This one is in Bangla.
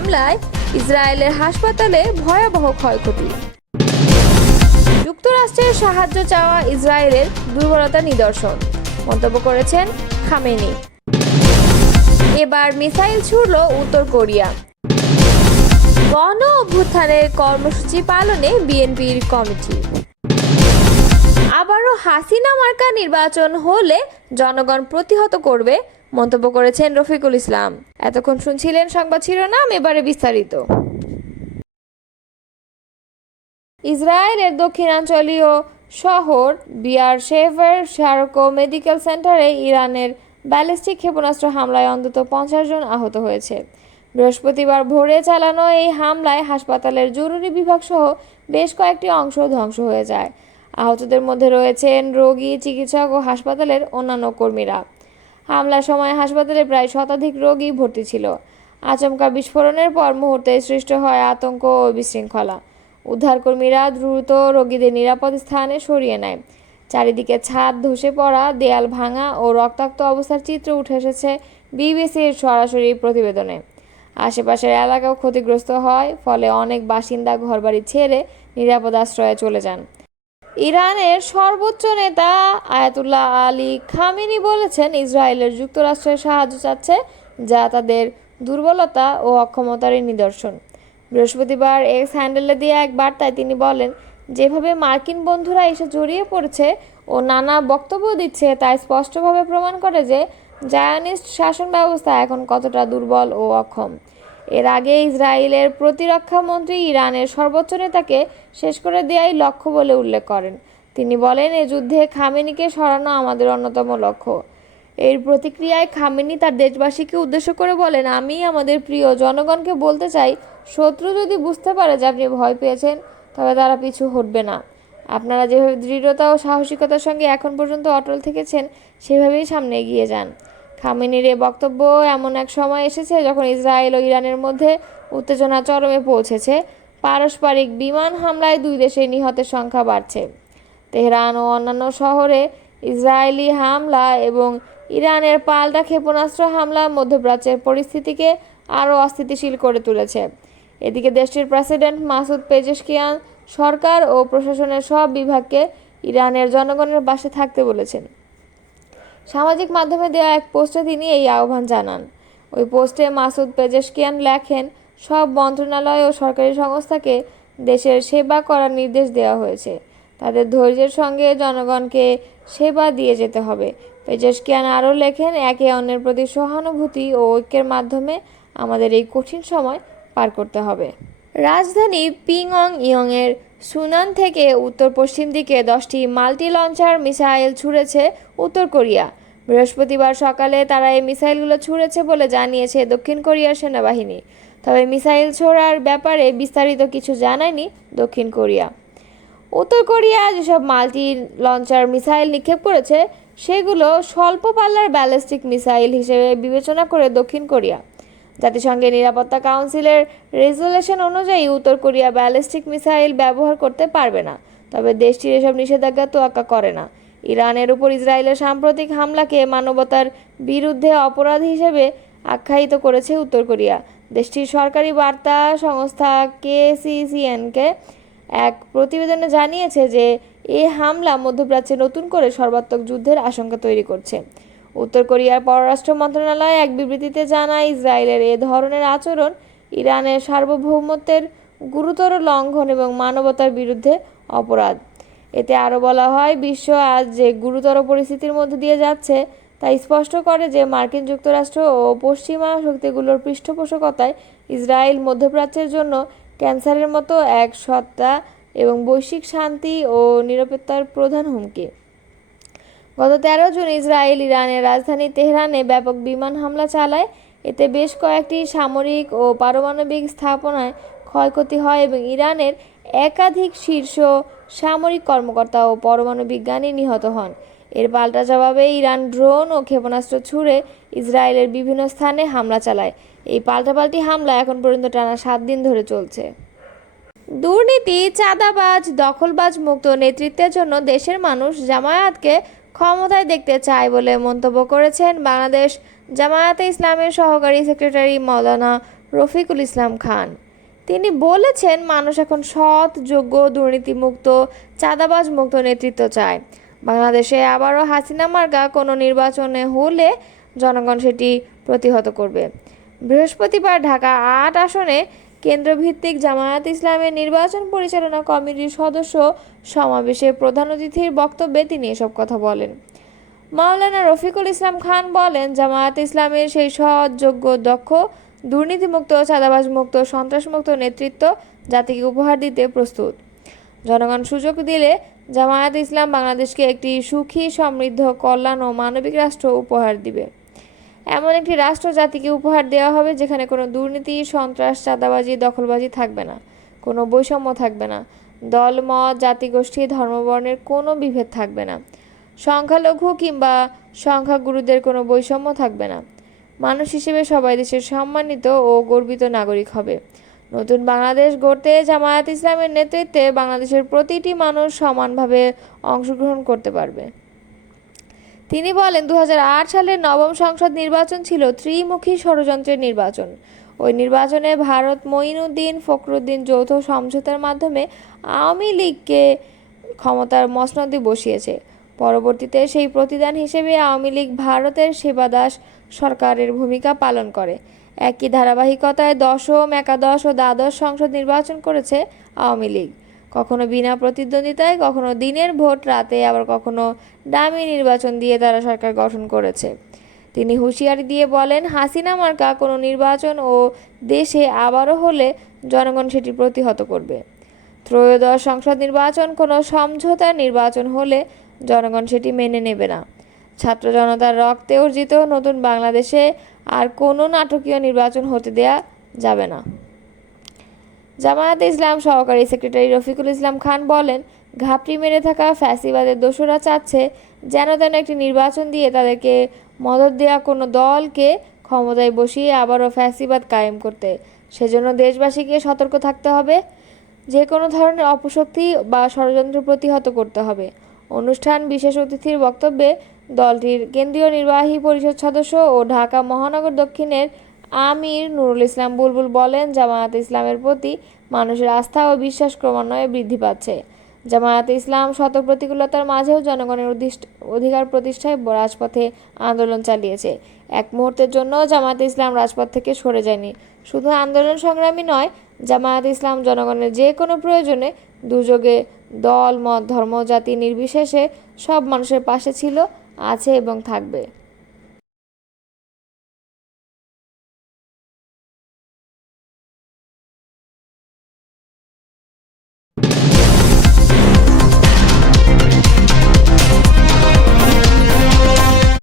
হামলায় ইসরায়েলের হাসপাতালে ভয়াবহ ক্ষয়ক্ষতি। যুক্তরাষ্ট্রের সাহায্য চাওয়া ইসরায়েলের দুর্বলতার নিদর্শন, মন্তব্য করেছেন খামেনি। এবার মিসাইল ছুড়ল উত্তর কোরিয়া। গণ অভ্যুত্থানের কর্মসূচি পালনে বিএনপির কমিটি। আবারও হাসিনা মার্কা নির্বাচন হলে জনগণ প্রতিহত করবে, মন্তব্য করেছেন রফিকুল ইসলাম। এতক্ষণ শুনছিলেন সংবাদ শিরোনাম, এবারে বিস্তারিত। ইসরায়েলের দক্ষিণাঞ্চলীয় শহর বিয়ারশেভের শারকো মেডিকেল সেন্টারে ইরানের ব্যালিস্টিক ক্ষেপণাস্ত্র হামলায় অন্তত 50 জন আহত হয়েছে। বৃহস্পতিবার ভোরে চালানো এই হামলায় হাসপাতালের জরুরি বিভাগ সহ বেশ কয়েকটি অংশ ধ্বংস হয়ে যায়। আহতদের মধ্যে রয়েছেন রোগী, চিকিৎসক ও হাসপাতালের অন্যান্য কর্মীরা। হামলার সময় হাসপাতালে প্রায় শতাধিক রোগী ভর্তি ছিল। আচমকা বিস্ফোরণের পর মুহূর্তে সৃষ্টি হয় আতঙ্ক ও বিশৃঙ্খলা। উদ্ধারকর্মীরা দ্রুত রোগীদের নিরাপদ স্থানে সরিয়ে নেয়। চারিদিকে ছাদ ধসে পড়া, দেয়াল ভাঙা ও রক্তাক্ত অবস্থার চিত্র উঠে এসেছে বিবিসির সরাসরি প্রতিবেদনে। আশেপাশের এলাকাও ক্ষতিগ্রস্ত হয়, ফলে অনেক বাসিন্দা ঘরবাড়ি ছেড়ে নিরাপদ আশ্রয়ে চলে যান। ইরানের সর্বোচ্চ নেতা আয়াতুল্লাহ আলী খামেনি বলেছেন, ইসরায়েলের যুক্তরাষ্ট্রের সাহায্য চাচ্ছে, যা তাদের দুর্বলতা ও অক্ষমতারই নিদর্শন। বৃহস্পতিবার এক্স হ্যান্ডেলে দিয়ে এক বার্তায় তিনি বলেন, যেভাবে মার্কিন বন্ধুরা এসে জড়িয়ে পড়ছে ও নানা বক্তব্য দিচ্ছে তা স্পষ্টভাবে প্রমাণ করে যে জায়নিস্ট শাসন ব্যবস্থা এখন কতটা দুর্বল ও অক্ষম। এর আগে ইসরায়েলের প্রতিরক্ষা মন্ত্রী ইরানের সর্বোচ্চ নেতাকে শেষ করে দেওয়াই লক্ষ্য বলে উল্লেখ করেন। তিনি বলেন, এ যুদ্ধে খামেনিকে সরানো আমাদের অন্যতম লক্ষ্য। এর প্রতিক্রিয়ায় খামেনি তার দেশবাসীকে উদ্দেশ্য করে বলেন, আমি আমাদের প্রিয় জনগণকে বলতে চাই, শত্রু যদি বুঝতে পারে যে আপনি ভয় পেয়েছেন, তবে তারা পিছু হটবে না। আপনারা যেভাবে দৃঢ়তা ও সাহসিকতার সঙ্গে এখন পর্যন্ত অটল থেকেছেন, সেভাবেই সামনে এগিয়ে যান। খামেনির এ বক্তব্য এমন এক সময় এসেছে যখন ইসরায়েল ও ইরানের মধ্যে উত্তেজনা চরমে পৌঁছেছে। পারস্পরিক বিমান হামলায় দুই দেশের নিহতের সংখ্যা বাড়ছে। তেহরান ও অন্যান্য শহরে ইসরায়েলি হামলা এবং ইরানের পাল্টা ক্ষেপণাস্ত্র হামলা মধ্যপ্রাচ্যের পরিস্থিতিকে আরও অস্থিতিশীল করে তুলেছে। এদিকে দেশটির প্রেসিডেন্ট মাসুদ পেজেশকিয়ান সরকার ও প্রশাসনের সব বিভাগকে ইরানের জনগণের পাশে থাকতে বলেছেন। সামাজিক মাধ্যমে দেওয়া এক পোস্টে তিনি এই আহ্বান জানান। ওই পোস্টে মাসুদ পেজেশকিয়ান লেখেন, সব মন্ত্রণালয় ও সরকারি সংস্থাকে দেশের সেবা করার নির্দেশ দেওয়া হয়েছে। তাদের ধৈর্যের সঙ্গে জনগণকে সেবা দিয়ে যেতে হবে। পেজেশকিয়ান আরও লেখেন, একে অন্যের প্রতি সহানুভূতি ও ঐক্যের মাধ্যমে আমাদের এই কঠিন সময় পার করতে হবে। রাজধানী পিংয়ংইয়ংয়ের সুনান থেকে উত্তর পশ্চিম দিকে 10টি মাল্টি লঞ্চার মিসাইল ছুড়েছে উত্তর কোরিয়া। বৃহস্পতিবার সকালে তারা এই মিসাইলগুলো ছুড়েছে বলে জানিয়েছে দক্ষিণ কোরিয়ার সেনাবাহিনী। তবে মিসাইল ছোড়ার ব্যাপারে বিস্তারিত কিছু জানায়নি দক্ষিণ কোরিয়া। উত্তর কোরিয়া যেসব মাল্টি লঞ্চার মিসাইল নিক্ষেপ করেছে, সেগুলো স্বল্প পাল্লার ব্যালিস্টিক মিসাইল হিসেবে বিবেচনা করে দক্ষিণ কোরিয়া। জাতিসংঘের নিরাপত্তা কাউন্সিলের রেজুলেশন অনুযায়ী উত্তর কোরিয়া ব্যালিস্টিক মিসাইল ব্যবহার করতে পারবে না, তবে দেশটির এসব নিষেধাজ্ঞা তোয়াক্কা করে না। ইরানের উপর ইসরায়েলের সাম্প্রতিক হামলাকে মানবতার বিরুদ্ধে অপরাধ হিসেবে আখ্যায়িত করেছে উত্তর কোরিয়া। দেশটির সরকারি বার্তা সংস্থা KCCNকে এক প্রতিবেদনে জানিয়েছে যে এই হামলা মধ্যপ্রাচ্যে নতুন করে সর্বাত্মক যুদ্ধের আশঙ্কা তৈরি করছে। উত্তর কোরিয়ার পররাষ্ট্র মন্ত্রণালয় এক বিবৃতিতে জানায়, ইসরায়েলের এ ধরনের আচরণ ইরানের সার্বভৌমত্বের গুরুতর লঙ্ঘন এবং মানবতার বিরুদ্ধে অপরাধ। এতে আরও বলা হয়, বিশ্ব আজ যে গুরুতর পরিস্থিতির মধ্য দিয়ে যাচ্ছে তা স্পষ্ট করে যে মার্কিন যুক্তরাষ্ট্র ও পশ্চিমা শক্তিগুলোর পৃষ্ঠপোষকতায় ইসরায়েল মধ্যপ্রাচ্যের জন্য ক্যান্সারের মতো এক সত্তা এবং বৈশ্বিক শান্তি ও নিরাপত্তার প্রধান হুমকি। গত 13 জুন ইসরায়েল ইরানের রাজধানী তেহরানে ব্যাপক বিমান হামলা চালায়। এতে বেশ কয়েকটি সামরিক ও পারমাণবিক স্থাপনায় ক্ষয়ক্ষতি হয় এবং ইরানের একাধিক শীর্ষ সামরিক কর্মকর্তা ও পরমাণু বিজ্ঞানী নিহত হন। এর পাল্টা জবাবে ইরান ড্রোন ও ক্ষেপণাস্ত্র ছুড়ে ইসরায়েলের বিভিন্ন স্থানে হামলা চালায়। এই পাল্টাপাল্টি হামলা এখন পর্যন্ত টানা 7 দিন ধরে চলছে। দুর্নীতি, চাঁদাবাজ, দখলবাজ মুক্ত নেতৃত্বের জন্য দেশের মানুষ জামায়াতকে ক্ষমতায় দেখতে চায় বলে মন্তব্য করেছেন বাংলাদেশ জামায়াতে ইসলামের সহকারী সেক্রেটারি মাওলানা রফিকুল ইসলাম খান। তিনি বলেছেন, মানুষ এখন সৎ, যোগ্য, দুর্নীতিমুক্ত, চাঁদাবাজ মুক্ত নেতৃত্ব চায়। বাংলাদেশে আবারও হাসিনা মার্কা কোনো নির্বাচনে হলে জনগণ সেটি প্রতিহত করবে। বৃহস্পতিবার ঢাকা ৮ আসনে কেন্দ্রভিত্তিক জামায়াত ইসলামের নির্বাচন পরিচালনা কমিটির সদস্য সমাবেশে প্রধান অতিথির বক্তব্যে তিনি এসব কথা বলেন। মাওলানা রফিকুল ইসলাম খান বলেন, জামায়াত ইসলামের সেই সৎ, যোগ্য, দক্ষ, দুর্নীতিমুক্ত, চাঁদাবাজমুক্ত, সন্ত্রাসমুক্ত নেতৃত্ব জাতিকে উপহার দিতে প্রস্তুত। জনগণ সুযোগ দিলে জামায়াত ইসলাম বাংলাদেশকে একটি সুখী, সমৃদ্ধ, কল্যাণ ও মানবিক রাষ্ট্র উপহার দিবে। এমন একটি রাষ্ট্র জাতিকে উপহার দেওয়া হবে যেখানে কোনো দুর্নীতি, সন্ত্রাস, চাঁদাবাজি, দখলবাজি থাকবে না, কোনো বৈষম্য থাকবে না, দল, মত, জাতিগোষ্ঠী, ধর্মবর্ণের কোনো বিভেদ থাকবে না, সংখ্যালঘু কিংবা সংখ্যাগুরুদের কোনো বৈষম্য থাকবে না। মানুষ হিসেবে সবাই দেশের সম্মানিত ও গর্বিত নাগরিক হবে। নতুন বাংলাদেশ গড়তে জামায়াত ইসলামের নেতৃত্বে বাংলাদেশের প্রতিটি মানুষ সমানভাবে অংশগ্রহণ করতে পারবে। তিনি বলেন, ২০০৮ সালের নবম সংসদ নির্বাচন ছিল ত্রিমুখী ষড়যন্ত্রের নির্বাচন। ওই নির্বাচনে ভারত মঈনুদ্দিন ফখরুদ্দিন যৌথ সমঝোতার মাধ্যমে আওয়ামী লীগকে ক্ষমতার মসনদে বসিয়েছে। পরবর্তীতে সেই প্রতিদান হিসেবে আওয়ামী লীগ ভারতের সেবাদাস সরকারের ভূমিকা পালন করে। একই ধারাবাহিকতায় দশম, একাদশ ও দ্বাদশ সংসদ নির্বাচন করেছে আওয়ামী লীগ। কখনো বিনা প্রতিদ্বন্দ্বিতায়, কখনো দিনের ভোট রাতে, আবার কখনো ডামি নির্বাচন দিয়ে তারা সরকার গঠন করেছে। তিনি হুঁশিয়ারি দিয়ে বলেন, হাসিনা মার্কা কোনো নির্বাচন ও দেশে আবারও হলে জনগণ সেটি প্রতিহত করবে। ত্রয়োদশ সংসদ নির্বাচন কোনো সমঝোতার নির্বাচন হলে জনগণ সেটি মেনে নেবে না। ছাত্র জনতার রক্তে অর্জিত নতুন বাংলাদেশে আর কোনো নাটকীয় নির্বাচন হতে দেয়া যাবে না। জামায়াতে ইসলাম সহকারী সেক্রেটারি রফিকুল ইসলাম খান বলেন, ঘাপটি মেরে থাকা ফ্যাসিবাদের দোসররা চাচ্ছে যেন তেন একটি নির্বাচন দিয়ে তাদেরকে মদদ দেওয়া কোনো দলকে ক্ষমতায় বসিয়ে আবারও ফ্যাসিবাদ কায়েম করতে। সেজন্য দেশবাসীকে সতর্ক থাকতে হবে, যে কোনো ধরনের অপশক্তি বা ষড়যন্ত্র প্রতিহত করতে হবে। অনুষ্ঠান বিশেষ অতিথির বক্তব্যে দলটির কেন্দ্রীয় নির্বাহী পরিষদ সদস্য ও ঢাকা মহানগর দক্ষিণের আমির নুরুল ইসলাম বুলবুল বলেন, জামায়াতে ইসলামের প্রতি মানুষের আস্থা ও বিশ্বাস ক্রমান্বয়ে বৃদ্ধি পাচ্ছে। জামায়াতে ইসলাম শত প্রতিকূলতার মাঝেও জনগণের অধিকার প্রতিষ্ঠায় রাজপথে আন্দোলন চালিয়েছে। এক মুহূর্তের জন্য জামায়াতে ইসলাম রাজপথ থেকে সরে যায়নি। শুধু আন্দোলন সংগ্রামী নয়, জামায়াতে ইসলাম জনগণের যে কোনো প্রয়োজনে, দুর্যোগে দল, মত, ধর্ম, জাতি নির্বিশেষে সব মানুষের পাশে ছিল, আছে এবং থাকবে।